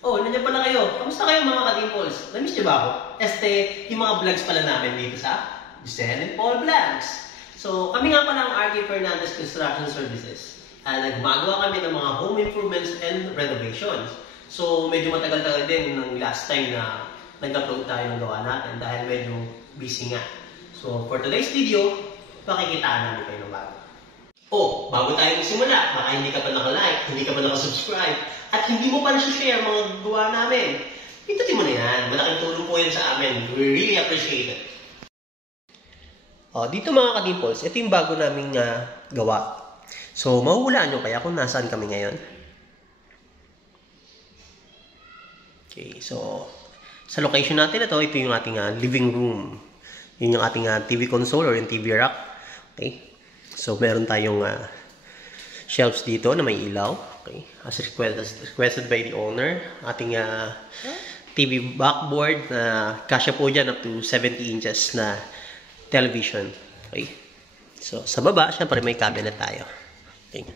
Oh, nandiyan pala kayo. Kamusta kayo mga ka-dimples? Namiss niyo ba ako? Yung mga vlogs pala namin dito sa Giselle and Paul Vlogs. So, kami nga pala ang RK Fernandez Construction Services. Nagmagawa kami ng mga home improvements and renovations. So, medyo matagal-tagal din ng last time na nag-upload tayo ng gawa natin dahil medyo busy nga. So, for today's video, pakikitaan namin kayo ng bago. Oh, bago tayo magsimula, baka hindi ka pa naka-like, hindi ka pa naka-subscribe, at hindi mo pa na-share mga gawa namin. Pindutin mo na yan. Malaking tulong po yan sa amin. We really appreciate it. Oh, dito mga ka-dimples, ito yung bago naming gawa. So, mahuhulaan nyo kaya kung nasaan kami ngayon. Okay, so, sa location natin ito yung ating living room. Yun yung ating TV console or yung TV rack. Okay, so meron tayong shelves dito na may ilaw. Okay, as requested by the owner. Ating TV backboard na kasya po dyan up to 70 inches na television. Okay, so sa baba, syempre may cabinet tayo. Okay.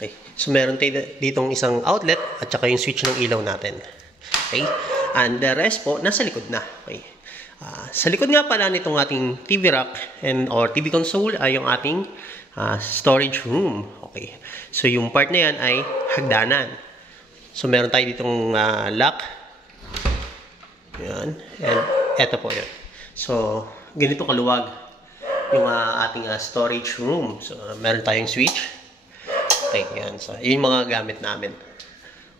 Okay. So, meron tayo ditong isang outlet at saka yung switch ng ilaw natin. Okay. And the rest po, nasa likod na. Okay. Sa likod nga pala nitong ating TV rack or TV console ay yung ating storage room. Okay. So, yung part na yan ay hagdanan. So, meron tayo ditong lock. Yan. And eto po yun. So, ganito kaluwag yung ating storage room. So, meron tayong switch. Okay, yan. So, yun yung mga gamit namin.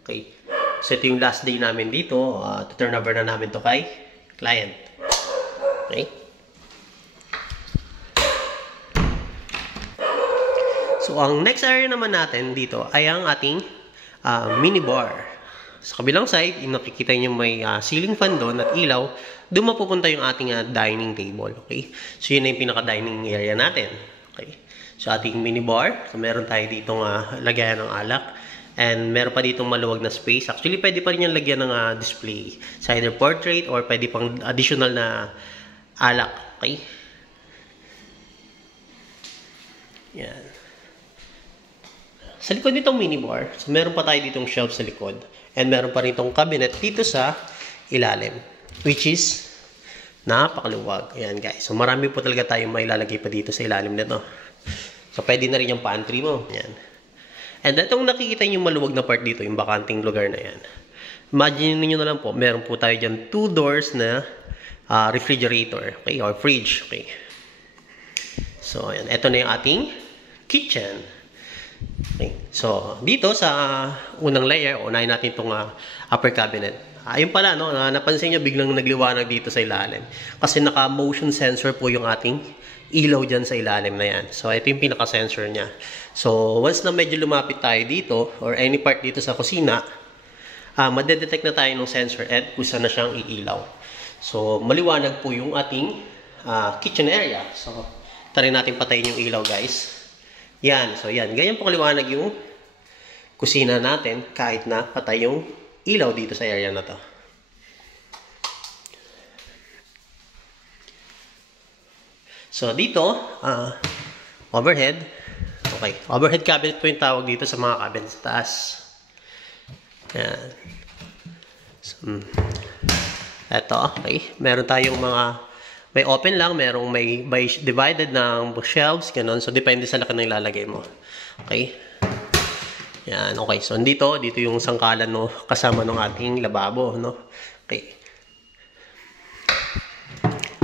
Okay. So, ito yung last day namin dito. To-turn over na namin to kay client. Okay. So, ang next area naman natin dito ay ang ating mini bar. Sa kabilang side, yung nakikita nyo may ceiling fan doon at ilaw, doon mapupunta yung ating dining table. Okay. So, yun na yung pinaka-dining area natin. Okay. So, ating mini bar. So, meron tayo ditong lagayan ng alak. And meron pa ditong maluwag na space. Actually, pwede pa rin yung lagyan ng display. Sa either portrait or pwede pang additional na alak. Okay? Yan. Sa likod nitong mini bar, so meron pa tayo ditong shelf sa likod. And meron pa rin itong cabinet dito sa ilalim. Which is napakaluwag. Ayan guys. So, marami po talaga tayong may lalagay pa dito sa ilalim nito. So, pwede na rin yung pantry mo. Yan. And itong nakikita nyo maluwag na part dito, yung bakanting lugar na yan. Imagine niyo na lang po, meron po tayo dyan 2 doors na refrigerator. Okay? Or fridge. Okay? So, ayan. Ito na yung ating kitchen. Okay? So, dito sa unang layer, unahin natin itong upper cabinet. Ayun pala, no? Napansin nyo, biglang nagliwanag dito sa ilalim. Kasi naka-motion sensor po yung ating ilaw dyan sa ilalim na yan. So, ito yung pinaka-sensor niya. So, once na medyo lumapit tayo dito, or any part dito sa kusina, madedetect na tayo ng sensor at kung saan na siyang iilaw. So, maliwanag po yung ating kitchen area. So, try natin patayin yung ilaw, guys. Yan. So, yan. Ganyan po kaliwanag yung kusina natin kahit na patay yung ilaw dito sa area na to. So, dito, overhead. Okay. Overhead cabinet po yung tawag dito sa mga cabinet sa taas. Yan. So, eto, okay. Meron tayong mga, may open lang, merong may divided ng shelves, ganun. So, depende sa laki ng ilalagay mo. Okay. Yan, okay. So, dito yung sangkalan, no, kasama ng ating lababo, no. Okay.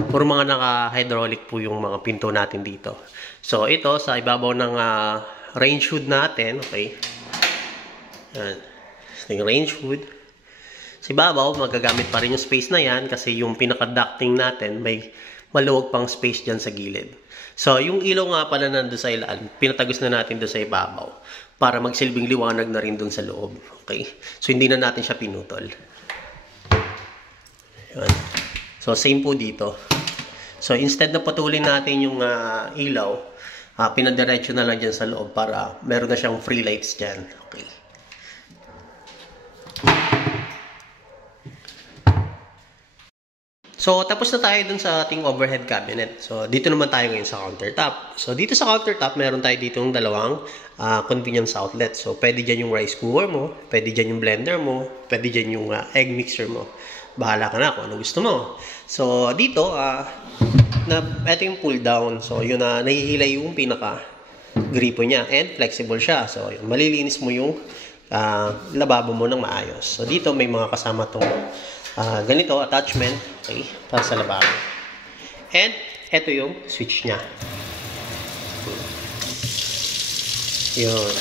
Puro mga naka-hydraulic po yung mga pinto natin dito. So, ito, sa ibabaw ng range hood natin, okay. Yan. So, yung range hood. Sa ibabaw, magagamit pa rin yung space na yan kasi yung pinaka-ducting natin, may maluwag pang space dyan sa gilid. So, yung ilaw nga pala nandun sa ilalim, pinatagos na natin doon sa ibabaw para magsilbing liwanag na rin doon sa loob. Okay? So, hindi na natin siya pinutol. Yan. So, same po dito. So, instead na patulin natin yung ilaw, pinadiretso na lang dyan sa loob para meron na siyang free lights dyan. Okay. So, tapos na tayo dun sa ating overhead cabinet. So, dito naman tayo ngayon sa countertop. So, dito sa countertop, meron tayo dito yung dalawang convenience outlet. So, pwede dyan yung rice cooker mo, pwede dyan yung blender mo, pwede dyan yung egg mixer mo. Bahala ka na kung ano gusto mo. So, dito, ito yung pull down. So, yun na, nahihilay yung pinaka-gripo niya. And flexible siya. So, yun, malilinis mo yung lababo mo ng maayos. So, dito may mga kasama tong ganito, attachment, okay, para sa lababo. And, ito yung switch niya. Yun.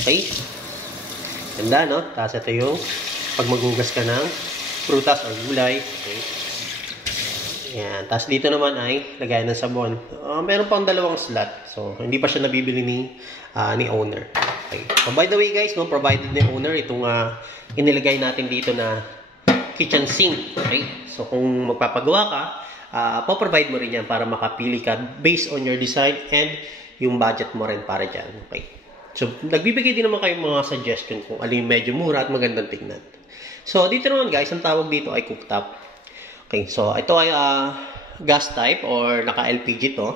Okay. Ganda, no? Tapos ito yung pag maghugas ka ng prutas o gulay. Okay. Yan. Tapos dito naman ay lagay ng sabon. Meron pang dalawang slot. So, hindi pa siya nabibili ni owner. Okay. So, by the way guys, no, provided ni owner itong inilagay natin dito na kitchen sink. Okay? So, kung magpapagawa ka, po-provide mo rin yan para makapili ka based on your design and yung budget mo rin para dyan. Okay? So, nagbibigay din naman kayo mga suggestion kung alin medyo mura at magandang tingnan. So, dito naman guys, ang tawag dito ay cooktop. Okay, so ito ay gas type or naka-LPG to.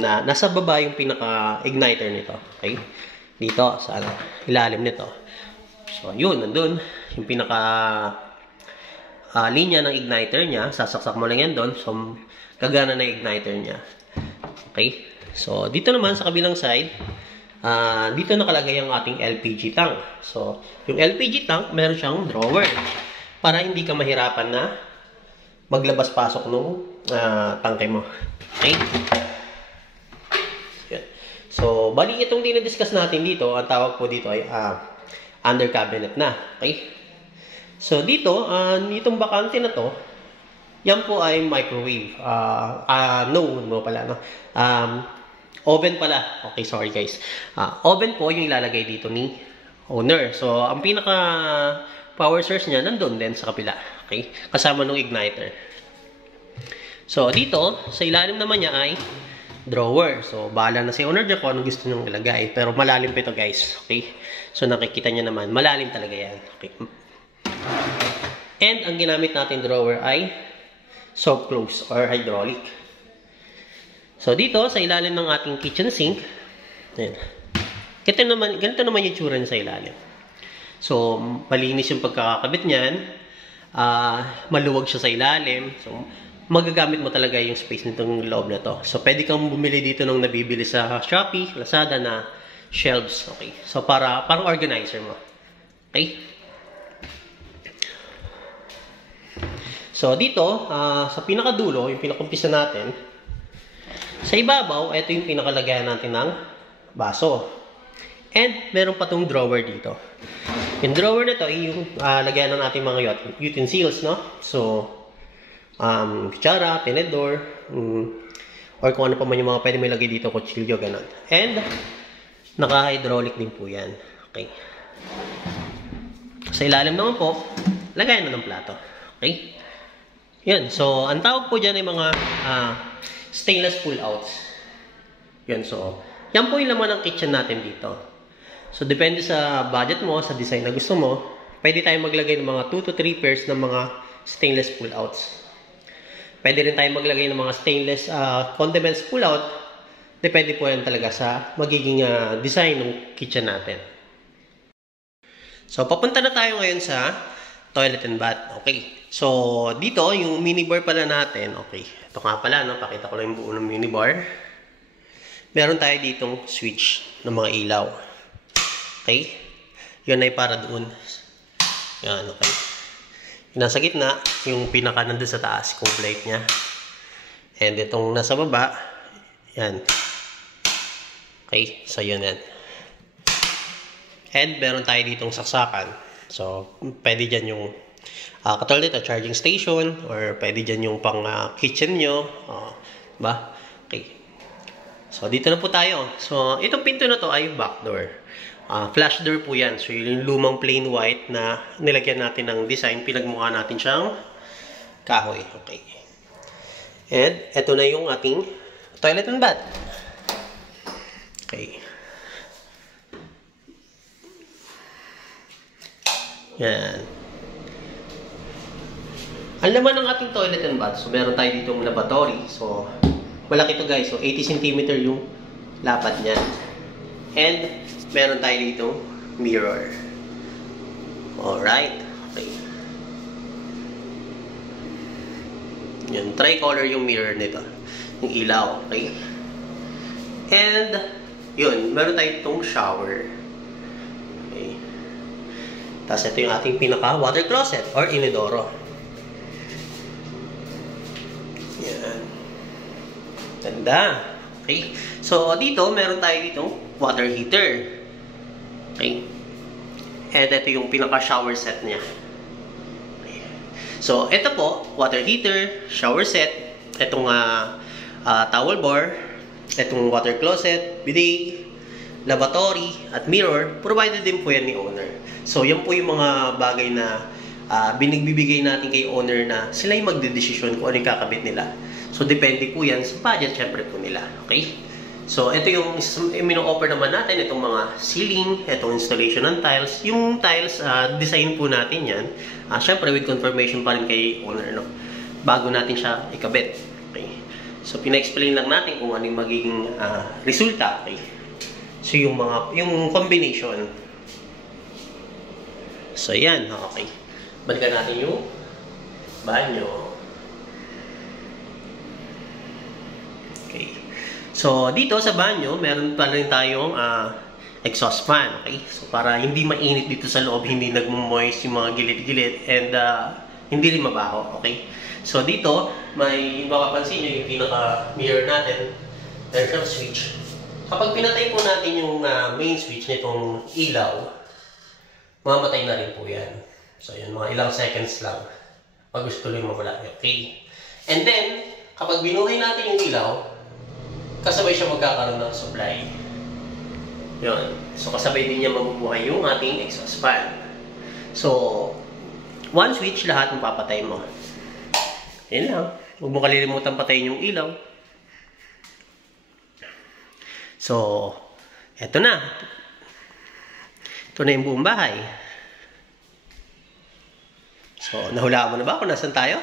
Nasa baba yung pinaka-igniter nito. Okay? Dito, sa ilalim nito. So, yun, nandun. Yung linya ng igniter niya. Sasaksak mo lang yan doon. So, gagana na igniter niya. Okay? So, dito naman sa kabilang side, dito nakalagay ang ating LPG tank. So, yung LPG tank, meron siyang drawer. Para hindi ka mahirapan na maglabas-pasok nung tangke mo. Okay? So, bali itong dinidiscuss natin dito, ang tawag po dito ay under cabinet na. Okay? So, dito, itong bakante na to, yan po ay microwave. No pala, no? Oven pala. Okay, sorry guys. Oven po yung ilalagay dito ni owner. So, ang pinaka power source niya nandun din sa kapila. Okay? Kasama ng igniter. So, dito, sa ilalim naman niya ay drawer. So, bahala na si owner dyan kung anong gusto niyong ilagay. Pero malalim pa ito guys. Okay? So, nakikita niya naman. Malalim talaga yan. Okay? And, ang ginamit natin drawer ay soft close or hydraulic. So, dito, sa ilalim ng ating kitchen sink, ayan. Ganito naman yung tsura niya sa ilalim. So, malinis yung pagkakabit niyan. Maluwag siya sa ilalim. So, magagamit mo talaga yung space nitong loob na to. So, pwede kang bumili dito ng nabibili sa Shopee, Lazada na shelves. Okay. So, parang organizer mo. Okay. So, dito, sa pinakadulo, yung pinakampisa natin, sa ibabaw, ito yung pinakalagayan natin ng baso. And, meron pa tong drawer dito. Yung drawer na to, yung lagyan ng ating mga utensils, no? So, kutsara, tinidor, or kung ano pa man yung mga pwede mo ilagay dito, kutsilyo, ganun. And, naka-hydraulic din po yan. Okay. Sa ilalim naman po, lagayan na ng plato. Okay. Yan. So, ang tawag po dyan ay mga stainless pull-outs. Yan. So, yan po yung laman ng kitchen natin dito. So, depende sa budget mo, sa design na gusto mo, pwede tayong maglagay ng mga 2 to 3 pairs ng mga stainless pull-outs. Pwede rin tayong maglagay ng mga stainless condiments pull-out. Depende po yan talaga sa magiging design ng kitchen natin. So, papunta na tayo ngayon sa toilet and bath. Okay. So, dito, yung minibar pala natin. Okay. Ito nga pala, no? Pakita ko lang yung buo ng minibar. Meron tayo ditong switch ng mga ilaw. Okay. Yun ay para doon. Yan, okay. Yung nasa gitna, yung pinaka nandun sa taas, kung plate niya. And itong nasa baba, yan. Okay. So, yun yan. And meron tayo ditong saksakan. So, pwede dyan yung katulad dito, charging station, or pwede dyan yung pang kitchen nyo. Diba? Okay. So, dito na po tayo. So, itong pinto na to ay back door. Flash door po yan. So, yung lumang plain white na nilagyan natin ng design, pinagmukha natin siyang kahoy. Okay. And, ito na yung ating toilet and bath. Okay. Yan. Ang laman ng ating toilet and bath, so meron tayo ditong lavatory. So, malaki to guys. So, 80 cm yung lapad niya. And, meron tayo ditong mirror. Alright. Okay. Yan, tricolor yung mirror nito. Yung ilaw. Okay. And, yun, meron tayo itong shower. Okay. Tapos ito yung ating pinaka water closet or inodoro. Yan. Ganda. Okay. So, dito, meron tayo ditong water heater. Okay. And ito yung pinaka-shower set niya. Okay. So, ito po, water heater, shower set, itong towel bar, itong water closet, bidet, lavatory, at mirror, provided din po yan ni owner. So, yan po yung mga bagay na binigbibigay natin kay owner na sila yung magdedesisyon kung ano yung kakabit nila. So, depende po yan sa budget, syempre po nila. Okay? So, ito yung mino-offer naman natin, itong mga ceiling, itong installation ng tiles. Yung tiles, design po natin yan. Syempre, with confirmation pa rin kay owner, no? Bago natin siya ikabit. Okay? So, pina-explain lang natin kung ano yung magiging resulta. Okay? So, yung combination. So, yan. Okay. Balikan natin yung banyo. Okay. So, dito sa banyo, meron pa rin tayong exhaust fan. Okay? So, para hindi mainit dito sa loob, hindi nagmo-moist yung mga gilid-gilid, and hindi rin mabaho. Okay? So, dito, may makapansin nyo yung pinaka-mirror natin. There's some switch. Kapag pinatay po natin yung main switch nitong ilaw, mamatay na rin po yan. So, yun, mga ilang seconds lang. Pag gusto tuloy mawala. Okay? And then, kapag binuhay natin yung ilaw, kasabay siya magkakaroon ng supply. Yun. So, kasabay din niya mabubuhay yung ating exhaust fan. So, one switch, lahat ng papatay mo. Yan lang. Huwag mo kalilimutan patayin yung ilaw. So, eto na. Ito na yung buong bahay. So, nahulaan mo na ba kung nasan tayo?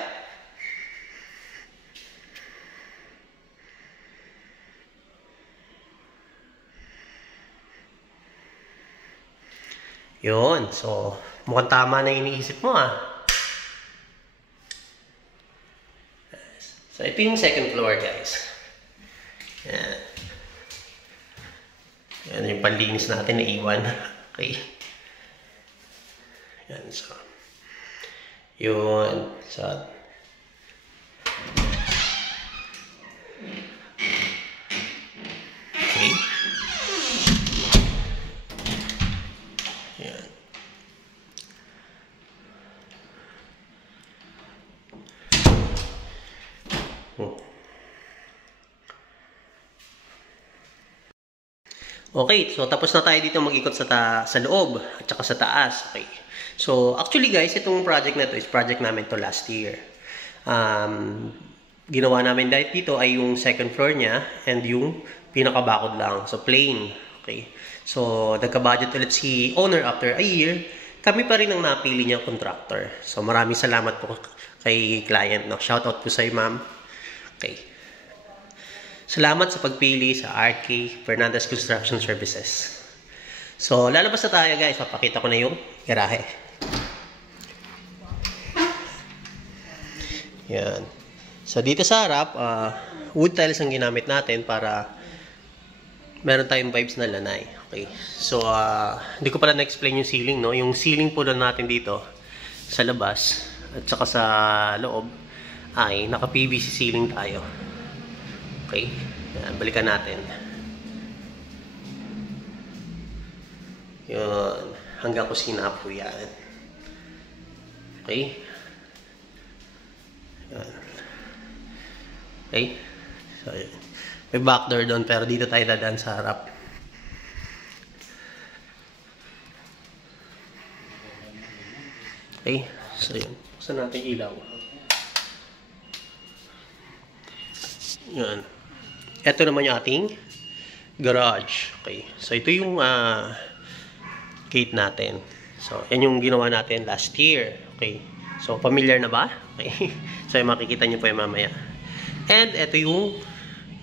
Yun. So, mukhang tama na iniisip mo, So, ito yung second floor, guys. Yan. Yan yung panlinis natin na iwan. Okay. Yan. So, yun. So, okay. Yan. Okay, so tapos na tayo dito mag-ikot sa loob at saka sa taas. Okay. So, actually guys, itong project na to is project namin to last year. Ginawa namin dito ay yung second floor niya and yung pinakabakod lang. So, plain. Okay. So, nagka-budget ulit si owner after a year. Kami pa rin ang napili niyang contractor. So, maraming salamat po kay client. No? Shout out po sa'yo, ma'am. Okay. Salamat sa pagpili sa RK Fernandez Construction Services. So, lalabas na tayo guys. Papakita ko na yung garahe. Yan. So, dito sa harap, wood tiles ang ginamit natin para meron tayong vibes na lanay. Okay. So, hindi ko pala na-explain yung ceiling, no? Yung ceiling po na natin dito sa labas at saka sa loob ay naka-PVC ceiling tayo. Okay. Yan, balikan natin. Yun. Hanggang kusina po yan. Okay. Yan. Okay. So, yan. May back door doon pero dito tayo dadaan sa harap. Okay. So, yun. Buksan natin ilaw. Yan. Ito naman yung ating garage. Okay. So, ito yung gate natin. So, yan yung ginawa natin last year. Okay. So, familiar na ba? Okay. So, makikita nyo po yung mamaya. And, ito yung,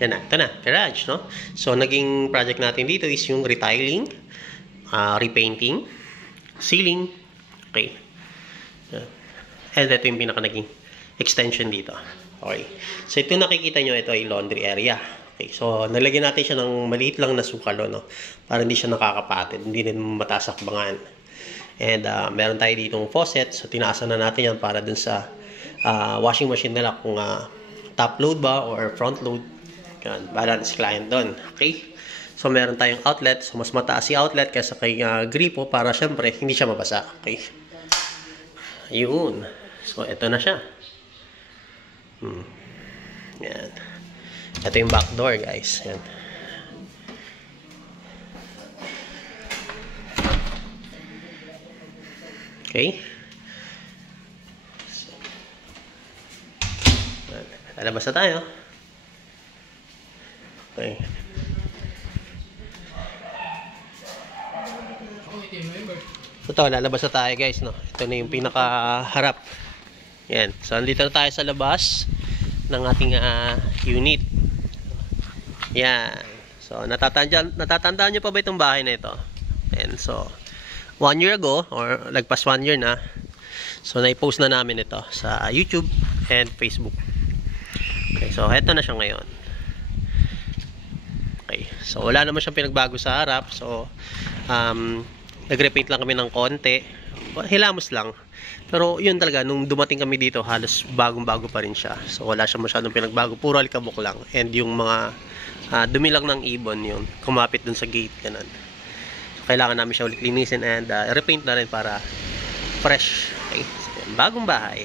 yan na, ito na, garage, no? So, naging project natin dito is yung retiling, repainting, ceiling, okay. And, ito yung pinaka naging extension dito. Okay. So, ito nakikita nyo, ito ay laundry area. Okay. So, nalagyan natin siya ng maliit lang na sukalo, no? Para hindi siya nakakapatid, hindi din matasakbangan. And meron tayo ditong faucet. So, tinaasan na natin yan para dun sa washing machine nila kung top load ba or front load. Yan, balance client dun. Okay? So, meron tayong outlet. So, mas mataas si outlet kaysa kay gripo para syempre hindi siya mabasa. Okay? Ayun. So, ito na siya. Yan. Ito yung back door, guys. Yan. Okay. Lalabas na tayo. Okay. Ito, lalabas na tayo, guys, no? Ito na yung pinakaharap. Yan. So, andito na tayo sa labas ng ating unit. Yan. So, natatandaan nyo pa ba itong bahay na ito? And so, 1 year ago, or lagpas 1 year na, so na-post na namin ito sa YouTube and Facebook. Okay, so eto na siya ngayon. Okay, so wala naman siyang pinagbago sa harap. So, nag-repaint lang kami ng konti. Hilamos lang. Pero yun talaga, nung dumating kami dito, halos bagong-bago pa rin siya. So wala siya masyadong pinagbago. Puro alikabok lang. And yung mga dumi lang ng ibon yun. Kumapit dun sa gate. Ganun. Kailangan namin siya ulit linisin and repaint na rin para fresh. Okay? So, bagong bahay.